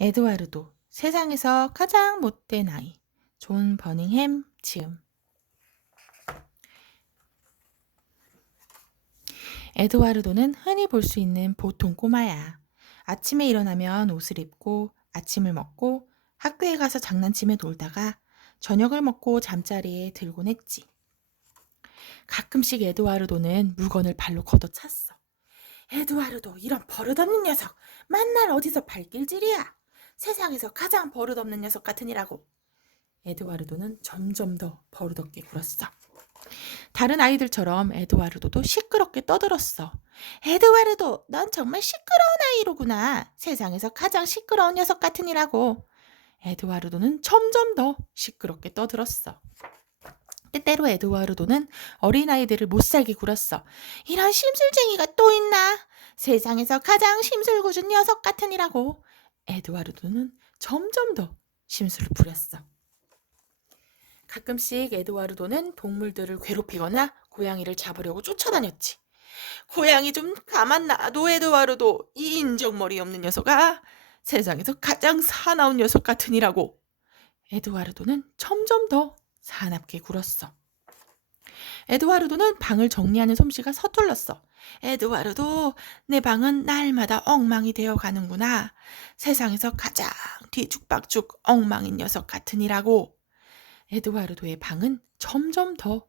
에드와르도 세상에서 가장 못된 아이 존 버닝햄 지음 에드와르도는 흔히 볼 수 있는 보통 꼬마야. 아침에 일어나면 옷을 입고 아침을 먹고 학교에 가서 장난치며 놀다가 저녁을 먹고 잠자리에 들곤 했지. 가끔씩 에드와르도는 물건을 발로 걷어찼어. 에드와르도 이런 버릇없는 녀석 만날 어디서 발길질이야. 세상에서 가장 버릇없는 녀석 같으니라고. 에드와르도는 점점 더 버릇없게 굴었어. 다른 아이들처럼 에드와르도도 시끄럽게 떠들었어. 에드와르도, 넌 정말 시끄러운 아이로구나. 세상에서 가장 시끄러운 녀석 같으니라고. 에드와르도는 점점 더 시끄럽게 떠들었어. 때때로 에드와르도는 어린아이들을 못살게 굴었어. 이런 심술쟁이가 또 있나? 세상에서 가장 심술궂은 녀석 같으니라고. 에드와르도는 점점 더 심술을 부렸어. 가끔씩 에드와르도는 동물들을 괴롭히거나 고양이를 잡으려고 쫓아다녔지. 고양이 좀 가만 놔둬 에드와르도 이 인정머리 없는 녀석아 세상에서 가장 사나운 녀석 같으니라고. 에드와르도는 점점 더 사납게 굴었어. 에드와르도는 방을 정리하는 솜씨가 서툴렀어. 에드와르도, 내 방은 날마다 엉망이 되어 가는구나. 세상에서 가장 뒤죽박죽 엉망인 녀석 같으니라고. 에드와르도의 방은 점점 더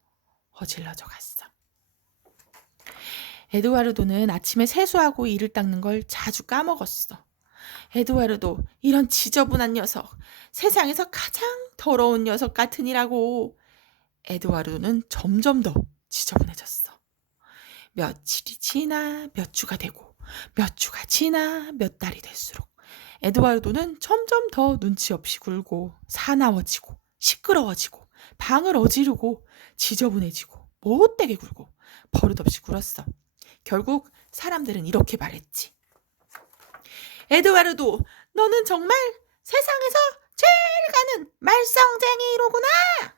어질러져 갔어. 에드와르도는 아침에 세수하고 이를 닦는 걸 자주 까먹었어. 에드와르도 이런 지저분한 녀석, 세상에서 가장 더러운 녀석 같으니라고. 에드와르도는 점점 더 지저분해졌어. 며칠이 지나 몇 주가 되고 몇 주가 지나 몇 달이 될수록 에드와르도는 점점 더 눈치 없이 굴고 사나워지고 시끄러워지고 방을 어지르고 지저분해지고 못되게 굴고 버릇없이 굴었어. 결국 사람들은 이렇게 말했지. 에드와르도, 너는 정말 세상에서 제일 가는 말썽쟁이로구나.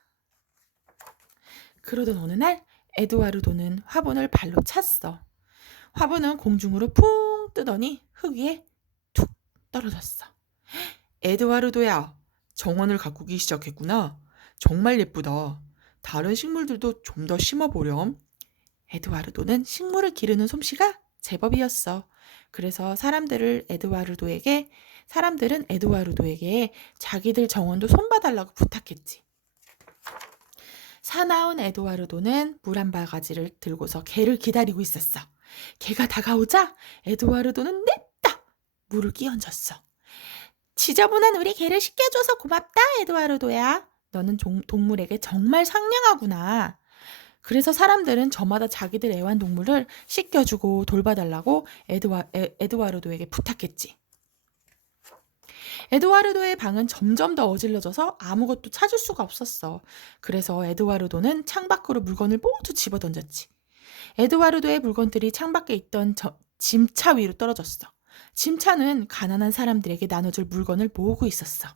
그러던 어느 날 에드와르도는 화분을 발로 찼어. 화분은 공중으로 풍 뜨더니 흙 위에 툭 떨어졌어. 에드와르도야, 정원을 가꾸기 시작했구나. 정말 예쁘다. 다른 식물들도 좀 더 심어보렴. 에드와르도는 식물을 기르는 솜씨가 제법이었어. 그래서 사람들을 에드와르도에게 사람들은 에드와르도에게 자기들 정원도 손봐달라고 부탁했지. 사나운 에드와르도는 물 한 바가지를 들고서 개를 기다리고 있었어. 개가 다가오자 에드와르도는 냅다 물을 끼얹었어. 지저분한 우리 개를 씻겨줘서 고맙다, 에드와르도야. 너는 종, 동물에게 정말 상냥하구나. 그래서 사람들은 저마다 자기들 애완동물을 씻겨주고 돌봐달라고 에드와, 에, 에드와르도에게 부탁했지. 에드와르도의 방은 점점 더 어질러져서 아무것도 찾을 수가 없었어. 그래서 에드와르도는 창밖으로 물건을 모두 집어 던졌지. 에드와르도의 물건들이 창밖에 있던 저, 짐차 위로 떨어졌어. 짐차는 가난한 사람들에게 나눠줄 물건을 모으고 있었어.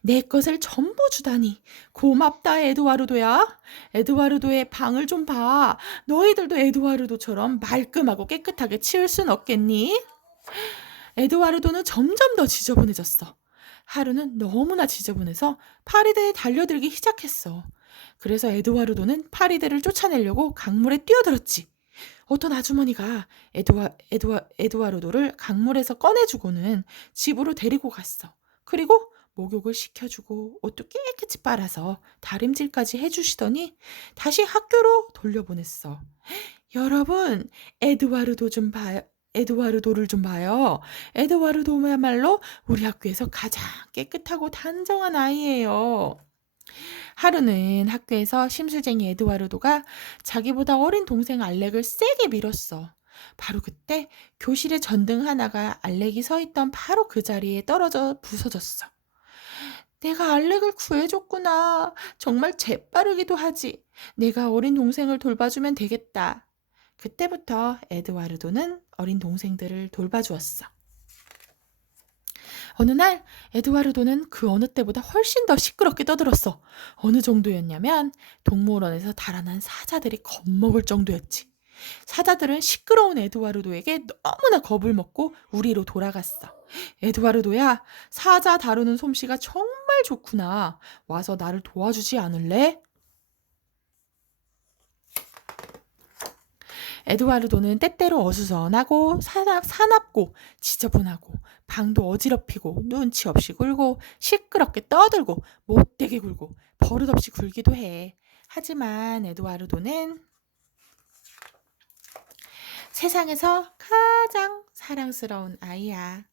내 것을 전부 주다니 고맙다 에드와르도야. 에드와르도의 방을 좀 봐. 너희들도 에드와르도처럼 말끔하고 깨끗하게 치울 순 없겠니? 에드와르도는 점점 더 지저분해졌어. 하루는 너무나 지저분해서 파리대에 달려들기 시작했어. 그래서 에드와르도는 파리대를 쫓아내려고 강물에 뛰어들었지. 어떤 아주머니가 에드와, 에드와, 에드와르도를 강물에서 꺼내주고는 집으로 데리고 갔어. 그리고 목욕을 시켜주고 옷도 깨끗이 빨아서 다림질까지 해주시더니 다시 학교로 돌려보냈어. 여러분, 에드와르도 좀 봐요. 에드와르도를 좀 봐요. 에드와르도야말로 우리 학교에서 가장 깨끗하고 단정한 아이예요. 하루는 학교에서 심술쟁이 에드와르도가 자기보다 어린 동생 알렉을 세게 밀었어. 바로 그때 교실의 전등 하나가 알렉이 서 있던 바로 그 자리에 떨어져 부서졌어. 내가 알렉을 구해줬구나. 정말 재빠르기도 하지. 내가 어린 동생을 돌봐주면 되겠다. 그때부터 에드와르도는 어린 동생들을 돌봐주었어. 어느 날 에드와르도는 그 어느 때보다 훨씬 더 시끄럽게 떠들었어. 어느 정도였냐면 동물원에서 달아난 사자들이 겁먹을 정도였지. 사자들은 시끄러운 에드와르도에게 너무나 겁을 먹고 우리로 돌아갔어. 에드와르도야, 사자 다루는 솜씨가 정말 좋구나. 와서 나를 도와주지 않을래? 에드와르도는 때때로 어수선하고 사납, 사납고 지저분하고 방도 어지럽히고 눈치 없이 굴고 시끄럽게 떠들고 못되게 굴고 버릇없이 굴기도 해. 하지만 에드와르도는 세상에서 가장 사랑스러운 아이야.